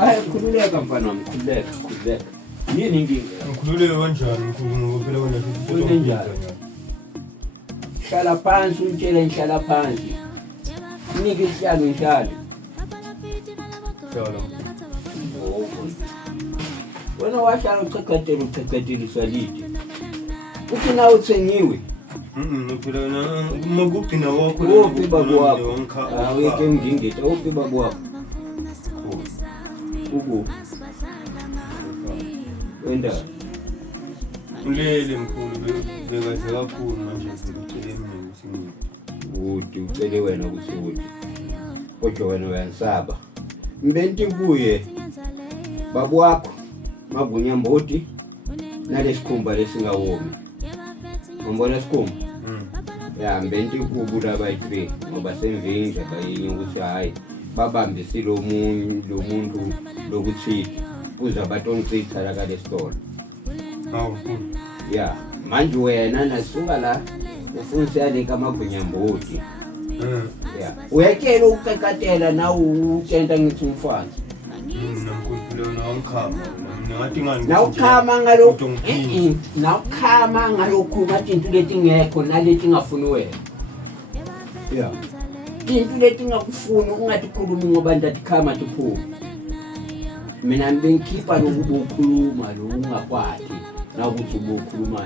Hayi khululeka mfana wami, khululeka. Yini inkinga? Ngikhululeke kanjani mkhulu ngoba phela wena Kunenjalo. Hlala phansi untshele ngihlala phansi. Nike isihlalo ngihlale. Hlala. Wena wahlala ucecedela isalidi. Uthi na uthengiwe. Phela wena makugcina wakho Uphi babu wakho? Aweke ngingete uphi babu wakho? Uku. Wenda. Ulele mkhulu bekaze kakhulu manje ngicela mina ukuthi Ucele wena ukuthi uthi. Kodwa wena uyansaba. Mbenti kuye. Babu wakho magunyamboti nalesikhumba lesingawomi. Ngibona isikhumba. Ya mbenti kubula bayi3 ngoba semvinje bayinye ukuthi hayi babambe silo muntu lokuthi kuza batoncitha la kale stolo. Hawu. Ya manje wena nasuka la ufuna siyaleka amagunyamboti. Ya uyakela ukukekatela nawe utshenta ngithi umfana. Nawukhama ngalokhu nawukhama ngalokhu ngathi into leti ngekho naleti ngafuni wena. Ya into leti ngakufuni ungathi khulumi ngoba ndatikhama tiphuma. Mina bengikhipha lokubukhuluma lo ungakwathi nawukuthi ubukhuluma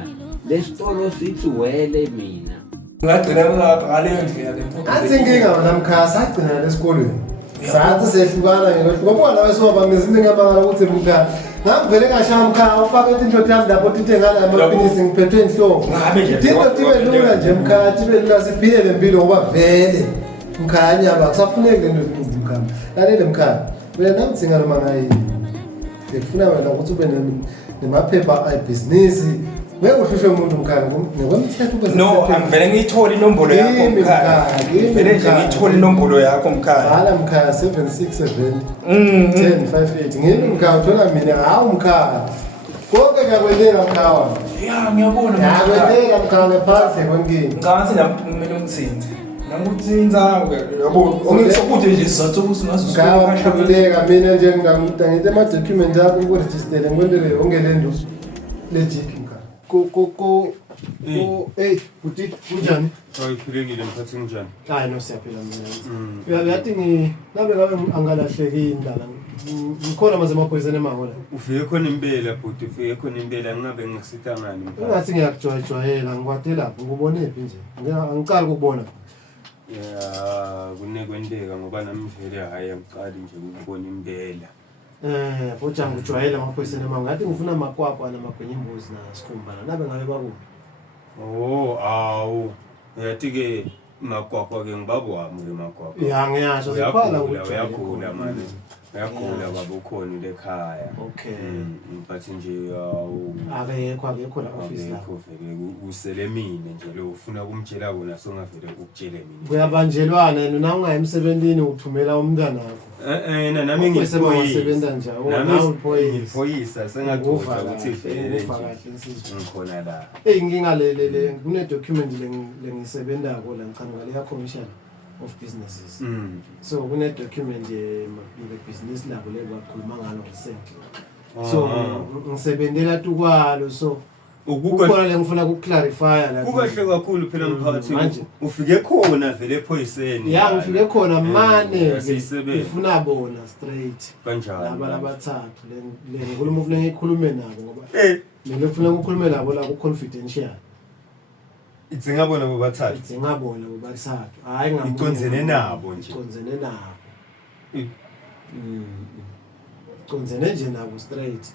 lesitolo sithi wele mina ngagcina ngaleyo ndlela lempondo athi inkinga namkhasa agcina lesikolweni sathi sehlukana ngehluka bona wesoba ngezinto ngamangala ukuthi mkhaya ngavele ngashaya mkhaya ufaka into yami lapho tithengana amaphinisi ngiphethe inhloko into tibe lula nje mkhaya tibe lula siphile lempilo ngoba vele mkhaya nyaba akusafuneki lento ezinkulu mkhaya lalela mkhaya wena namthinga noma ngayi ngifuna wena ukuthi ube nemaphepha ayibhizinisi Wekuhlushwe umuntu mkhaya ngokwemthetho bese no angivele ngiyithola inombolo yakho mkhaya vele nje ngiyithola inombolo yakho mkhaya hala mkhaya 767 1058 ngini mkhaya uthola mina hawu mkhaya konke kuyakwendeka mkhaya ya ngiyabona yakwendeka mkhaya ngaphansi kwenkingi ngase mina ungithinze ngakuthinza yabo ongisokuthi nje sizathu ukuthi ngasuka mina nje ngithi ama documents akho ukuregister ngikwendele ongelendo legit hey uthi kunjani ayiphilekile mphathi njani hayi no siyaphila mina uyathi ngabe angalahleki indala ngikhona maze amaphoyisa emangona ufike khona impela bhuti ufike khona impela ngabe ngisitha ngani mphakathi ngathi ngiyakujwayela ngikwade lapho ngubone phi nje angicala ukubona ya kunekwendeka ngoba nami vele hayi angiqali nje ukubona impela Bojang ujwayela amaphoyisa emangona ngathi ngifuna amakwakwa namagwenya imbuzi nasikhumbana nabe ngabe baku awu yathi ke makwakwa ke ngibabo wami ke makwakwa ya ngiyasho siphala ukuthi uyagula manje uyagula baba ukhona lekhaya okay mphathi nje akekho la office la usele mina nje lo ufuna kumtshela kona songavele ukutshele mina kuyabanjelwana yena ungayi emsebenzini uthumela umntana wakho nami ngisebenza njalo nawe uphoyisa sengakhona ukuthi vele ngikhona la ngingalelele kune document lengisebenzako la ngicanga le commission of businesses so kune document ye business labo lekwakhuluma ngalo recently so ngisebenzela tukwalo so ukukhona ngifuna ukuklarifya la kukahle kakhulu phela mphakathi ufike khona vele ephoyiseni ya ngifike khona mane ngifuna bona straight kanjani laba labathathu le nkulumo ufuna ngikhulume nabo ngoba mina ngifuna ukukhuluma nabo la ku confidential Idzingabona bobathathu idzingabona bobathathu hayi ngam iconzene nabo nje iconzene nabo iconzene nje nabo straight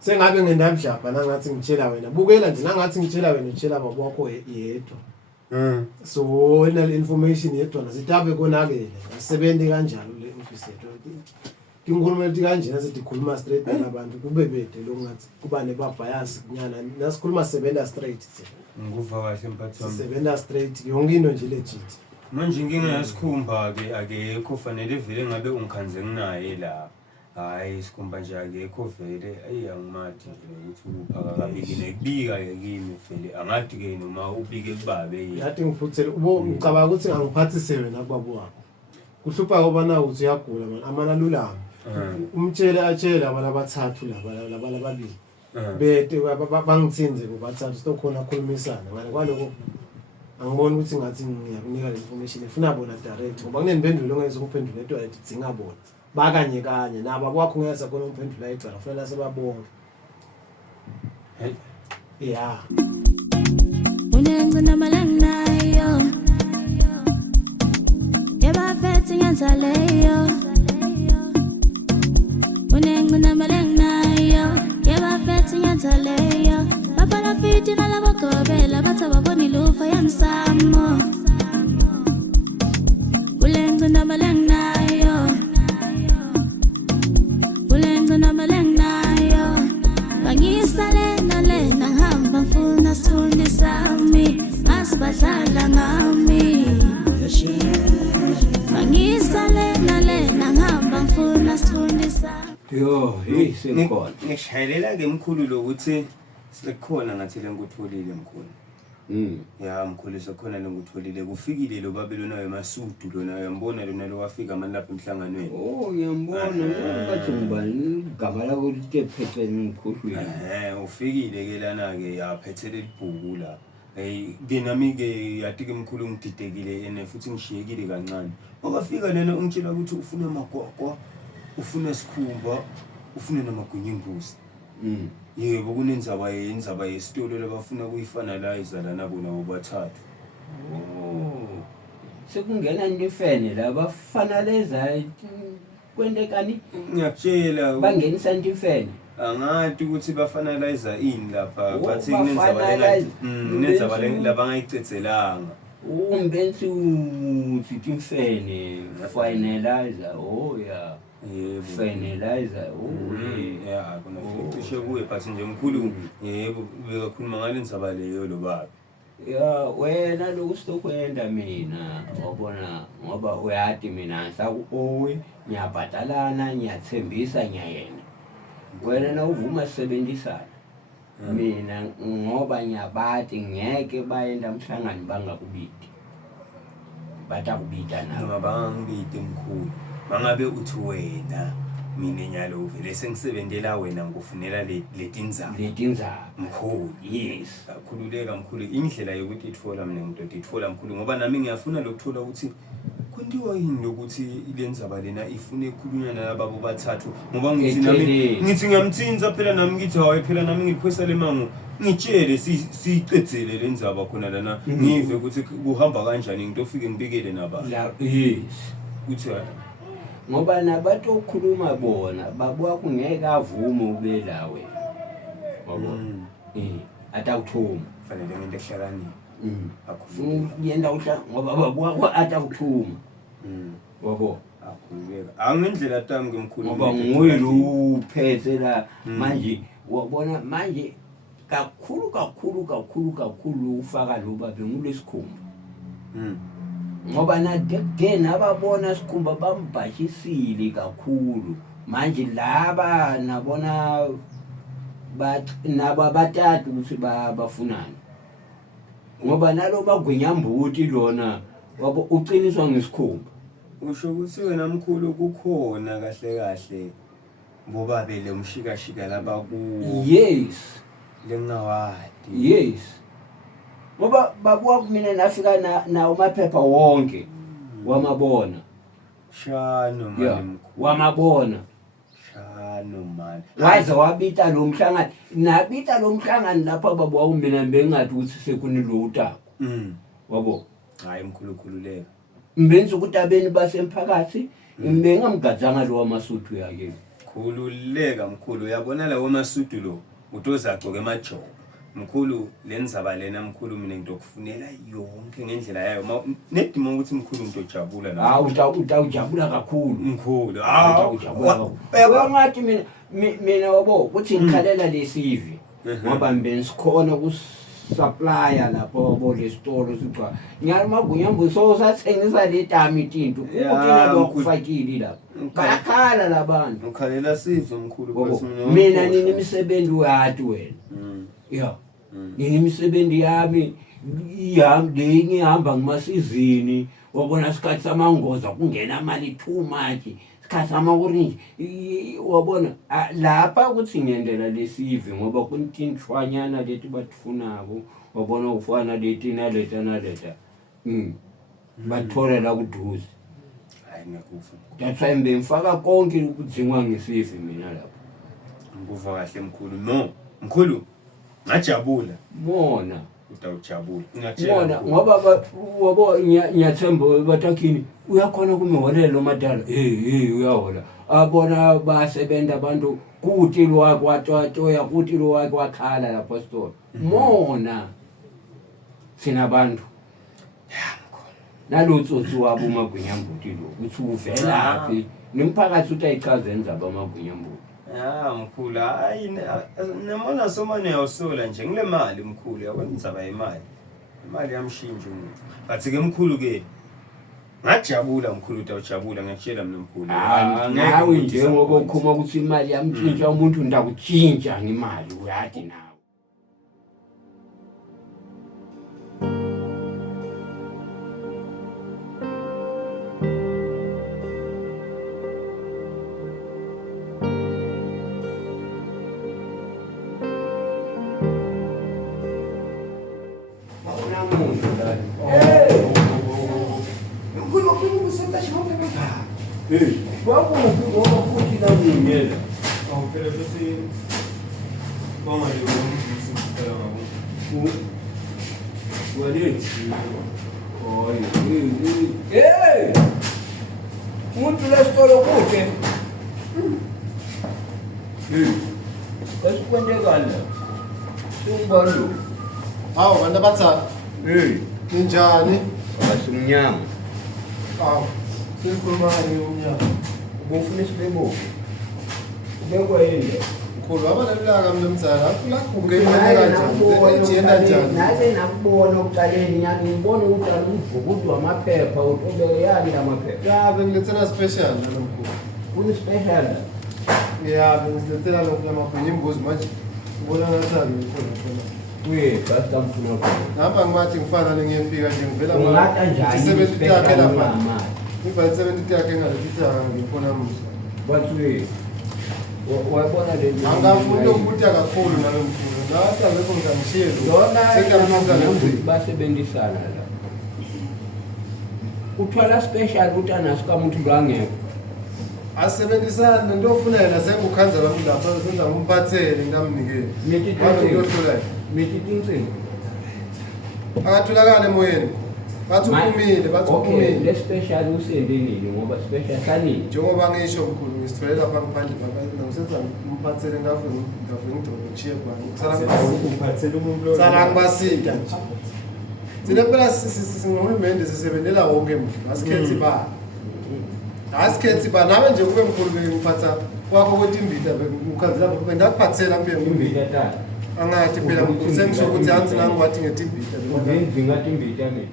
sengabe ngendamdlapha nangathi ngitshela wena bukela nje nangathi ngitshela wena utshela baba wakho yedwa so wena le information yedwa nasitabe konakele asebenze kanjalo le office yethu Kingukhuluma lithi kanje sithi khuluma straight nabantu kube bede lo ngathi kuba nebabias kunyana nasikhuluma sebenza straight nguva kahle mphathi wami sebenza straight yonke into nje legit manje inkinga yasikhumba ke akekho fanele vele ngabe ungikhanze nginaye la hayi isikhumba nje akekho vele ayangimati nje ukuthi uphaka kabikile kubika ke kimi vele angadi ke noma ubike kubabe yathi ngiphuthele ubo ngicabanga ukuthi angiphathise wena kubabo wakho kuhlupha ngoba na uthi uyagula man amana lulama umtshele atshela abantu abathathu laba lababili bete bangithinze kubathathu sokhona akhulumisana ngale kwaloko angiboni ukuthi ngathi ngiyakunika le information ifuna bona direct ngoba kunemphendulo ongeze ukuphendula into ayidinga bona bakanye kanye nabo kwakho ngeza khona umphendula icala kufanele sebabonga yeah unengcina malanayo yabafethi ngenzaleyo unengcina malanayo yabafethi ngenzaleyo babala fiti nalabagobela bathaba lufa yamsamo ulengcina malanayo ulengcina malanayo bangisale nalena hamba mfuna sithunde sami asibadlala ngami bangisale nalena hamba mfuna sithunde sami yo sekhona ngishayelela ke mkhulu lokuthi sekukhona ngathi lengutholile mkhulu ya mkhulu sekhona lengutholile kufikile lo babelona eMasudu lona uyambona lona lo wafika manje lapha emhlanganweni ngiyambona bathi ngubani igama lakho lithi phethe ngikhohlwe ufikile ke lana ke yaphethele ibhuku la ke nami ke yathi ke mkhulu ngididekile ene futhi ngishiyekile kancane wakafika lena ungitshela ukuthi ufuna amagwagwa ufuna isikhumba ufuna namagunya imbuzi yebo kunenzaba yesitolo labafuna kuyifinalize lana bona bobathathu sekungena nifene la bafanaleza kwentekani ngiyakutshela bangenisa ntifene angathi ukuthi bafinalize ini lapha bathi kunenzaba labangayicethelanga umbensi uthi mfene finalizer yeah finalizer yeah kuna cishe kuye but nje mkhulu yebo bekakhuluma ngale ndzaba leyo lo baba ya wena lokusitokwenda mina wabona ngoba uyathi mina sakuowe ngiyabhatalana ngiyathembisa ngiyayena wena nawuvuma sisebenzisana mina ngoba ngiyabathi ngeke bayenda emhlangani bangakubidi batakubita nawe bangibite mkhulu mangabe uthi wena mina nyalo uvele sengisebenzela wena ngokufunela letinzaba mkhulu yes akhululeka mkhulu indlela yokuthi itfola mina ngidoda itfola mkhulu ngoba nami ngiyafuna lokuthola ukuthi kundiwa yini lokuthi lenzaba lena ifune ekhulunywa nalabo bathathu ngoba ngithi ngiyamthinza phela nami ngithi hayi phela nami ngiphwesa lemango ngitshele sicedzele lenzaba khona lana ngive ukuthi kuhamba kanjani ngitofike ngibikele naba yes uthi ngoba nabantu okukhuluma bona babwa kungeke avume ube lawe wabona atawuthuma fanele ngento ehlakanini akufuna yenda uhla ngoba babwa atawuthuma wabo akhululeka angendlela tami ngimkhulu ngoba nguye lo uphethe la manje wabona manje kakhulu ufaka lo babe ngulesikhumba ngoba nadekudeni ababona sikhumba bambashisile kakhulu manje laba nabona naba batatu ukuthi bafunani ngoba nalo bagwinyambuti lona wabo uqiniswa ngesikhumba usho ukuthi wena mkhulu kukhona kahle bobabele umshikashika laba kuwo yes lengawadi yes ngoba babuwa kumina nafika na umaphepha wonke wamabona shano mani wamabona shano mani waze wabita lo mhlangano nabita lo mhlangano lapha babuwa kumina bengathi ukuthi sekunilo utako wabo hayi mkhulukhululeka mbenza ukuthi abeni basemphakathi bengamgadzanga lo wamasuthu yake khululeka mkhulu uyabona lawo masudu lo utozacoko emajobo mkhulu lenzaba lena mkhulu mina ngidokufunela yonke ngendlela yayo nedima ukuthi mkhulu ngidojabula la utawujabula kakhulu mkhulu utawujabula ngathi mina wabo ukuthi ngikhalela lesivi ngoba mbesikhona supplier lapho wabo lesitolo sicha ngiyamagunyambo so sathengisa letami itinto ukuthina lokufakili lapho bakhala labantu ukhalela sizwe mkhulu mina nini imisebenzi uyathi wena yeah nini imisebenzi yami ngihamba ngimasizini wabona isikhathi samangoza kungena imali too much isikhathi sama-orange wabona lapha ukuthi ngendlela lesivi ngoba kuntinhlwanyana leti batifunako wabona ufana leti naleta bathola la kuduze hayi ngekufa that's why ngifaka konke ukudzingwa ngesivi mina lapha ngikuva kahle mkhulu no mkhulu ngajabula mona utawujabula mona ngoba wabo ngiyathemba batakhini uyakhona kumiholela omadala uyahola abona basebenza abantu kuti lwakhe wathoya kuti lwakhe wakhala lapho store mona sina abantu nalotsotsi wabo uMagwinyambuti lo uthi uvelaphi nomphakathi utayichazenza abamaGwinyambuti mkhulu hayi nemona somane yasola nje ngile mali mkhulu yabona indzaba imali yamshintsha umuntu bathi ke mkhulu ke ngajabula mkhulu utawujabula ngiyakutshela mina mkhulu nawe nje ngoba ukhuma ukuthi imali yamtshintsha umuntu ndakutshintsha ngemali uyathi nawe Vamos futhi la ngiyela. Phela bese bangale ngomsifela ngabo. Walethi. Hey! Umuntu lesitolo kude. Esikwendekala. Singibalo. Hawu bantu abathaka. Ninjani? Asimnyama. Hawu. Sikhulumani umnyaka. Ubufuna isibemo. Ubekwa yini? Mkhulu abalelaka mnumzana lapho ungenela kanjani? Ejenda njani? Naze nakubona ukuqaleni nyami ngibona ukuthi uvukudu wamaphepha utobeke yani lamaphepha. Ya bengilethela special namkhulu. Kuni special. Ya bengilethela lamaGwinyambuzi manje. Ubona ngathi ngikho Basta mfuna khona. Namba ngimathi ngifana ngiyefika nje ngivela Ungaka njani? Isebenzi yakhe lapha. Ngivale isebenzi yakhe ngalethi ngifuna musa. Bathi wabona le nto. Angafuni ukuthi akakhulu nalo mkhulu. Ngathi akekho ngizamshiya lo. Lona basebenzisana la. Uthola special ukuthi anasuka umuntu lwangeke. Asebenzisana ndofuna yena sengukhanza lami lapha senza ngumphathele ngamnikele. Mithi akatholakala emoyeni bathi uphumile okay le special usendeni ngoba special kanini njengoba ngisho mkhulu ngisitholela lapha ngaphandle ngisenza umphathele ngidonwe ngishiye kwami Umphathele umuntu lo. sala ngibasinda nje thina phela singumende sisebenzela wonke mfu asikhethi ba asikhethi ba nawe nje kube mkhulu ngiphatha kwakho ukuthi imbida ukhanzela kube ndakuphathela mbe imbida tata angathi phela sengisho ukuthi hansi nami kwathi ngetimbida ngathi imbida mina.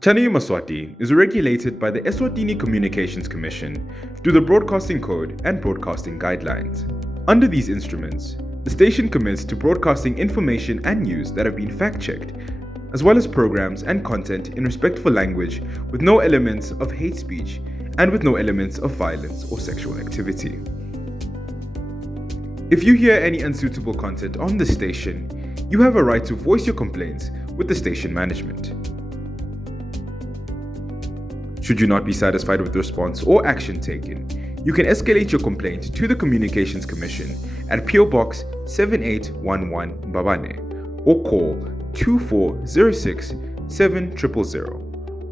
Channel Maswati is regulated by the Eswatini Communications Commission through the Broadcasting Code and Broadcasting Guidelines. Under these instruments, the station commits to broadcasting information and news that have been fact-checked, as well as programs and content in respectful language with no elements of hate speech and with no elements of violence or sexual activity. If you hear any unsuitable content on the station, you have a right to voice your complaints with the station management. Should you not be satisfied with the response or action taken, you can escalate your complaint to the Communications Commission at PO Box 7811 Mbabane or call 2406 7000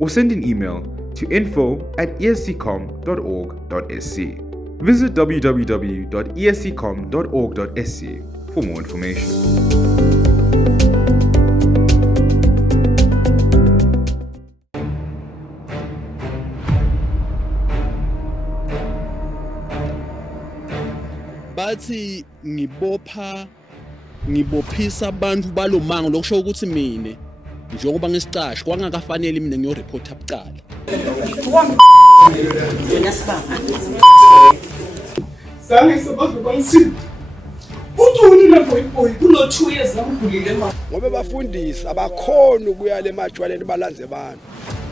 or send an email to info@esccom.org.sc. Visit www.esccom.org.sc for more information. Bathi ngibophisa abantu balomango lokusho ukuthi mina njengoba ngisicashi kwangakafanele mina ngiyoreport abucala. Yona sibanga. Sange sebazo bangisi. Uthuni lapho iboy kuno 2 years ngakugulile manje. ngoba bafundisi abakhona ukuya le majwaleni balanze abantu.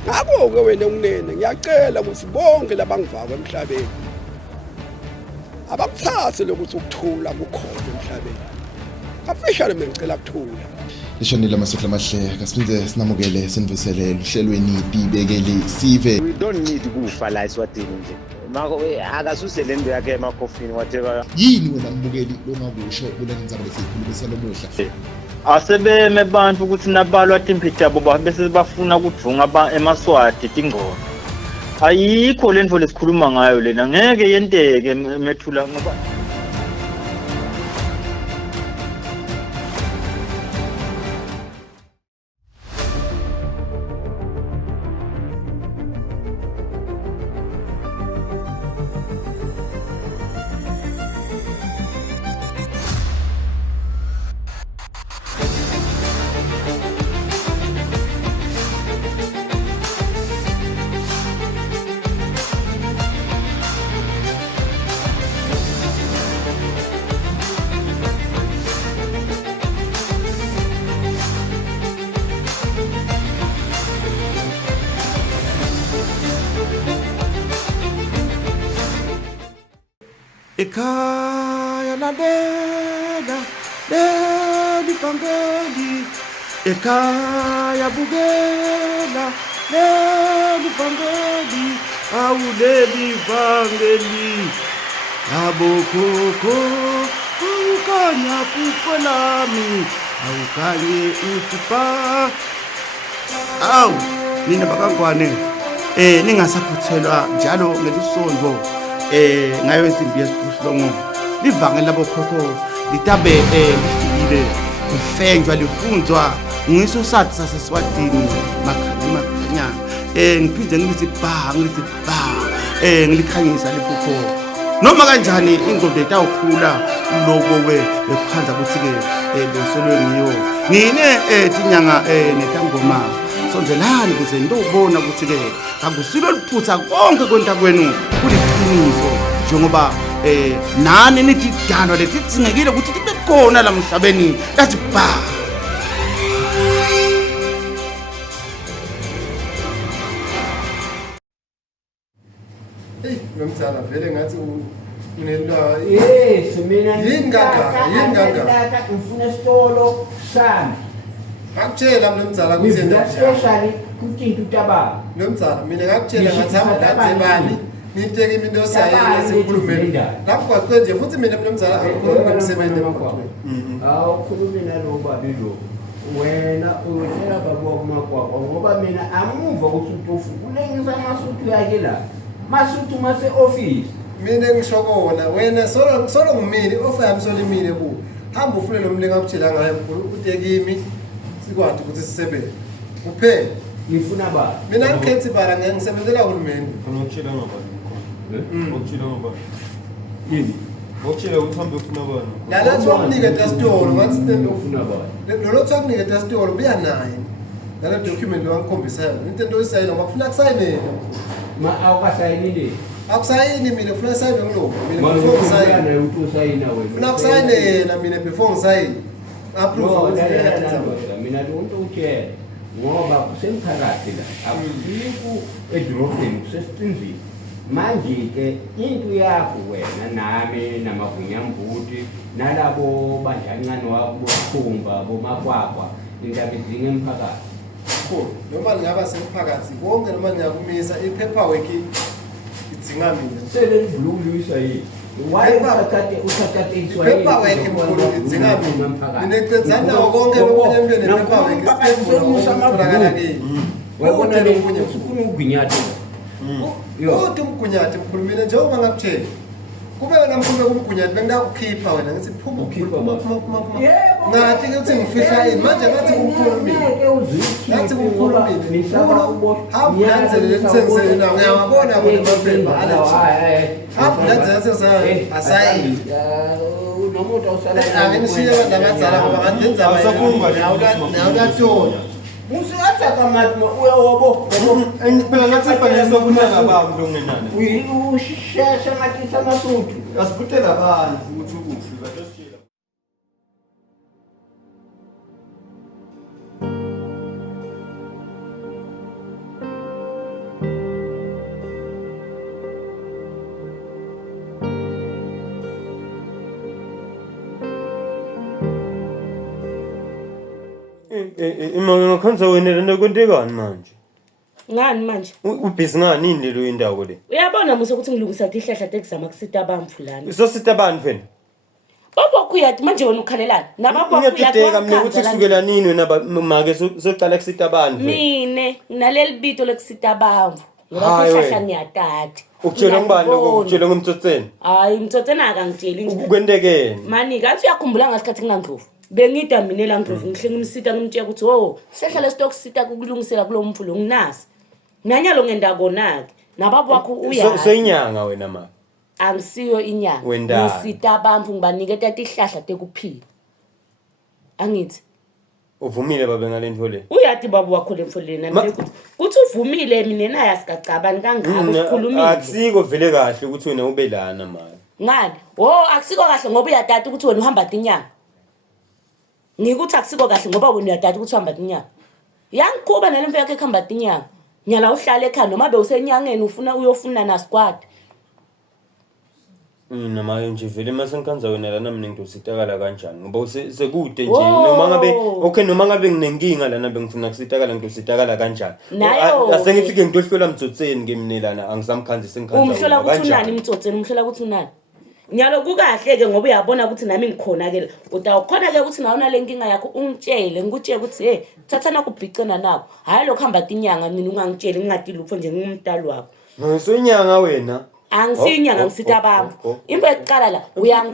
Ngakho-ke wena unene ngiyacela ukuthi bonke labangivako emhlabeni abakuthathe lokuthi ukuthula kukhona emhlabeni. Officially ngicela ukuthula. Lishonile amasokla amahle kasiphinde sinamukele sinivusele uhlelweni dibekele sive. We don't need kufa la eSwatini nje. Mako akasuse lento yakhe emakhofini whatever. Yini wena mbukeli longakusho kuleni ndzaba lesikhulumisa lomuhla? Asebeme abantu ukuthi nabalwa temperature yabo bese bafuna ukudvunga emaswati tingqondo. Ayikho lento lesikhuluma ngayo lena ngeke yenteke methula ngoba Ekhaya lalela leli vangeli, ekhaya bukela leli vangeli, awuleli vangeli abokhokho, awukanya kufo lami, awukanye usipa. Awu nina bakangwane ningasaphuthelwa njalo ngelisonto ngayo insimbi yesibuhlongo livangeli labokhokho litabe lifikile kufenjwa lifundzwa ngiso sathi saseSwatini makhanya ngiphinde ngilithi ngilikhanyisa liphupho noma kanjani ingqondo etawukhula lobo ekhanza ukuthi ke besolwe ngiyo ngine tinyanga netangoma sonzelani kuze ndobona ukuthi ke akusilo liphutha konke kwenta kwenu kuliqiniso njengoba nani nithi dano letitsingekile ukuthi libe khona la mhlabeni lathi ba. Hey ngomthana vele ngathi unelwa. Yes mina yingaka ngifuna isitolo sami. Akutshela mnumzala ukuthi especially kutinto tababa. Nomzala mina ngakutshela ngathi hamba lathebani niteke into sayela sikhulumeni. Lapho kwaqenje futhi mina mnumzala angikhulumi umsebenzi emkhulu. Awukhulumi nalo babilo. Wena uyela babo kumakwakho ngoba mina amuva ukuthi utofu kulengisa amasutu yake la. Masutu mase office. Mina ngisho kona wena solo ngumini offer yami solimile ku. Hamba ufune nomlinga akutshela ngaye mkhulu ukuthi kimi sikwazi ukuthi sisebenze. Kuphela ngifuna ba. Mina ngikhethi bara ngisebenzela uhulumeni. Ngokutshela ngobani? Ngokutshela ngobani? Yini? Ngokutshela ukuthi hambe ufuna bani? Lala sokunika testolo ngathi into ufuna bani. Lo sokunika testolo buya naye. Lala document lo ngikhombisa yona. Into oyisayina ngakufuna kusayine. Ma awukasayinile. Akusayini mina ufuna sayine ngilo. Mina before ngisayine ukusayina wena. Ufuna kusayine yena mina before ngisayine. Approve ukuthi mina lonto utshela ngoba kusemphakathi la akuzikho edrobheni kusesithinzini manje ke into yakho wena nami namavunyambuti nalabo banjancane wakukhumba bomakwakwa indaba idinga emphakathi noma ngaba semphakathi konke noma ngiyakumisa ipaperwork idinga mina sele livululisa yini why uthathe iswahili paperwork mkhulu idinga mina nineqedzana konke lokunyembene paperwork isitholakala kimi wabona le ufuna ukuginyatha Uthi umgunyathi mkhulu mina njengoba ngakutshela kube wena mkhulu kumgunyathi bengakukhipha wena ngithi phuma ngathi ukuthi ngifihla yini manje ngathi kumkhulumi ngathi kumkhulumi hawu nanzele letsengisele nawo ngiyawabona bona maphepha hawu nanzele sengisayi asayi nomuntu awusala angishiye abantu abazala ngoba ngandenza nawulatona Musuhatha kamatmo uyawabo phela ngathi fanele sokunaka bami lo ngenani uyishesha ngathi samasutu asiphutela abantu ukuthi ukufika Imali ngakhanza wena lento kwentekani manje? Ngani manje? Ubhizi ngani ini lelo indawo le? Uyabona muso ukuthi ngilungisa ihlahla tekuzama kusita abamfu lana. Isosita abantu wena? Baba kuyathi manje wena ukhalelana. Nababa kuyathi. Ngiyadideka mina ukuthi kusukela nini wena make soqala kusita abantu. Mine nginaleli bito lekusita abamfu. Ngoba ihlahla ngiyatata. Ukutshela ngibani lokho ukutshela ngomtsotseni? Hayi umtsotseni akangitsheli nje. Kwendekene. Mani kanti uyakhumbula ngasikhathi ngingandlovu. Bengida mina elangdlovu ngihlenga imsita ngimtshela ukuthi oh sehla lesitok sita kulungisela kulo mfulo nginasi. Nanyalo ngenda konake. Nababa wakho uya. Seyinyanga wena ma. Angisiyo inyanga. Ngisita abamfu ngibaniketa ihlahla tekuphila. Angithi uvumile babe ngalento le. Uyathi baba wakho lemfoleni nami ukuthi uvumile mina naye asikacabani kangako sikhulumile. Akusiko vele kahle ukuthi wena ube lana manje. Ngani? Akusiko kahle ngoba uyadata ukuthi wena uhamba inyanga. Ngikuthi akusiko kahle ngoba wena uyadata ukuthi uhamba inyanga. Yangiqhuba nalemfe yakhe ekhamba inyanga. Nyala uhlala ekhaya noma bewusenyangeni ufuna uyofuna na squad. Noma nje vele masenkanza wena lana mina ngidositakala kanjani ngoba sekude nje noma ngabe nginenkinga lana bengifuna kusitakala ngidositakala kanjani. Asengithi ke ngitohlola mtsotseni ke mina lana angisamkhanzi sengikhanza. Umhlola ukuthi unani mtsotseni umhlola ukuthi unani. Nyalo kukahle ke ngoba uyabona ukuthi nami ngikhona ke utawukhona ke ukuthi nawo nalenkinga yakho ungitshele ngikutshela ukuthi thathana kubhicena nako hayi lokho hamba inyanga mina ungangitsheli ngingadi lupho nje ngumntalo wakho. Ngisenyanga wena. Angisinyanga ngisita abamfu. Into eqala la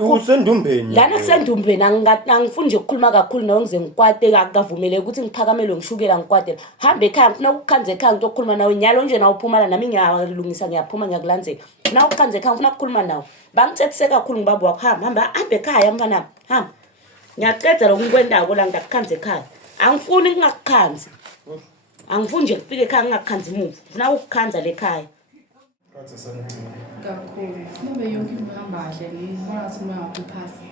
usendumbeni. Lana kusendumbeni angifuni nje ukukhuluma kakhulu nawe ngize ngikwate akavumele ukuthi ngiphakamele ngishukela ngikwatela. Hamba ekhaya ngifuna ukukhanza ekhaya ngitokhuluma nawe nyalo nje na uphumala nami ngiyalungisa ngiyaphuma ngiyakulandzela. Na ukukhanza ekhaya ngifuna ukukhuluma nawe. Bangithethise kakhulu ngibaba wakho hamba ekhaya mfana hamba. Ngiyaqedza lokunkwendako la ngakukhanza ekhaya. Angifuni ngingakukhanzi. Angifuni nje ukufika ekhaya ngingakukhanzi imuva. Ngifuna ukukhanza lekhaya. Kakhulu. Noma yonke into ihamba kahle ngibona ukuthi uma ngakuphasi.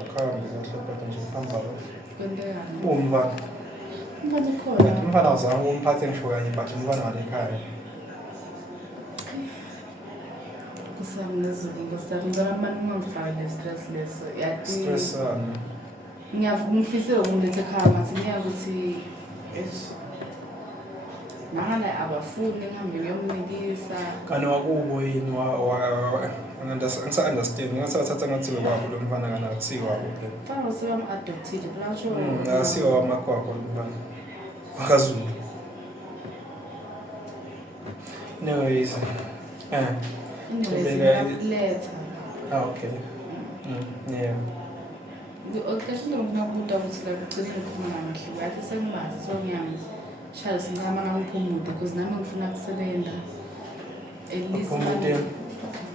Akhambe kahle kodwa nje uhamba lo. Kwentekani? Umfana. Umfana khona. Umfana uzama umphathe ngisho kanye but umfana wale ekhaya. Ngizama manje ngifake stress leso. Yathi stress ngiyafisa ukumletha ekhaya ngathi ngiyakuthi nangana abafuni ngihambe ngiyomnikisa kana wakubo yini understand ngasathatha ngathi kwabo lo mfana kana akusiwa wabo phela mfana usewam adopted lasho asiwa wamakwakho lo mfana akaZulu anyways letha okay yeah okashilo nginakubuta ukuthi la kucishe khona amahluko athi sengimazi so Charles ngama ngangiphomude because nami ngifuna ukusebenza at least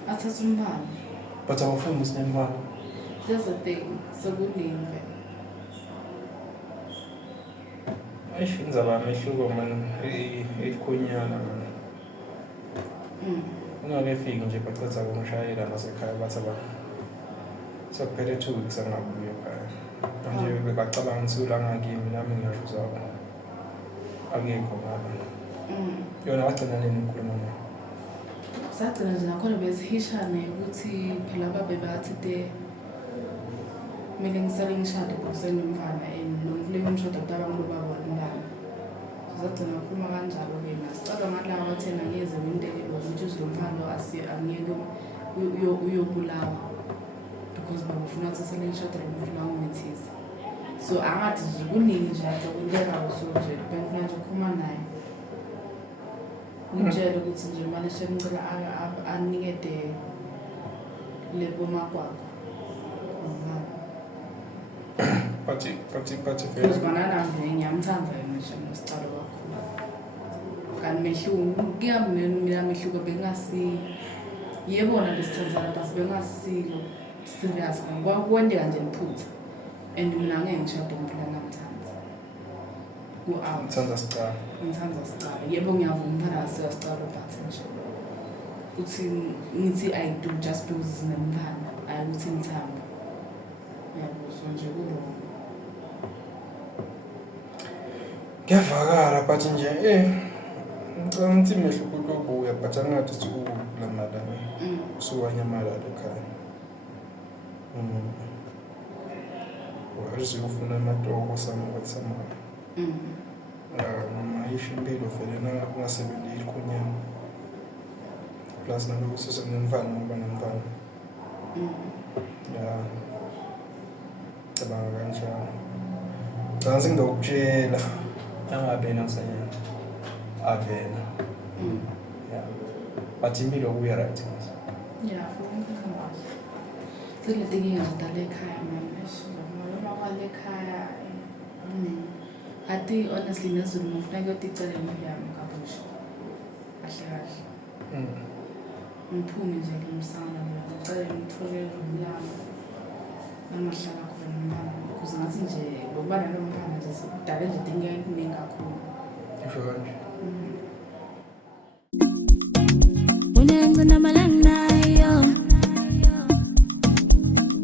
athatha umbhalo but awufuni usinemvana there's a thing so kuningi ayishinza bamehluko man ikhonyana man ungakefiki nje baqedza kumshayela nasekhaya bathi sokuphela 2 weeks angabuye ekhaya manje bebacabanga ukuthi langakimi nami ngiyasho zabo akekho ngaba yona wagcina nini ukhuluma naye sagcina nje nakhona bezihishane ukuthi phela babe bathi mina ngisale ngishade boseni umfana nomfuleke umshado tabanguluba bona sagcina ukukhuluma kanjalo ke nasicela ngalawa wathena ngeze windele ukuthi uzilomphalo angiyeke uyobulawa because babufuna ukuthi sale ngishade nomfana ngumithisi so angathi nje kuningi nje akuleka so nje bengifuna nje ukukhuluma naye ngitshela ukuthi nje manje ngicela anikede lebo makwakho Pati because banana ngiyamthanda yena nje ngisicala kakhulu kanti mehluko mina mehluko bengasi yebona lesithandzana basi bengasilo serious ngoba kwendeka nje liphutha and mina ngeke ngishade umuntu langamthanda ngithanda sicala yebo ngiyavuma phela siyasicala but nje uthi ngithi I do just because sinemthanda ayikuthi ngithanda yabo nje kulo ngiyavakala but nje ngicela ukuthi mehluko kubuya but angathi sikula madame suwanyamala ekhaya aziyofuna amatoko sama ayisho impilo vele ungasebenzi ikhonyana plus naloku sisenomfana ngoba nomfana ya cabanga kanjalo ngase ngokutshela angabena ngisanyana avena ya bathi impilo kuya right ya Sele tingi ngidala ekhaya mina noma kwale ekhaya ati honestly nezulu ngifuna ukuyoticela imali yami kabusha kahle kahle ngiphume nje ngimsana ngicela ngithole umlamo amahlala khona mama ukuze ngathi nje ngoba nalomphana nje sidale nje dinge eningi kakhulu isho kanje unengcina malangnayo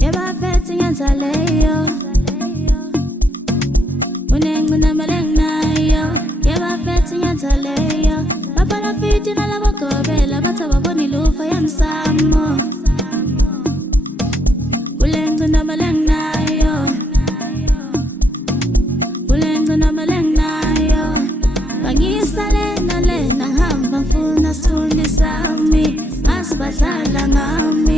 yebafethi ngenzaleyo unengcina malangnayo yebafethi ngenzaleyo babala fiti nalabagobela bathi babona ilufa yamsamo ulengcina malangnayo ulengcina malangnayo bangisale nalena ngihamba ngifuna sithuni sami masibadlala ngami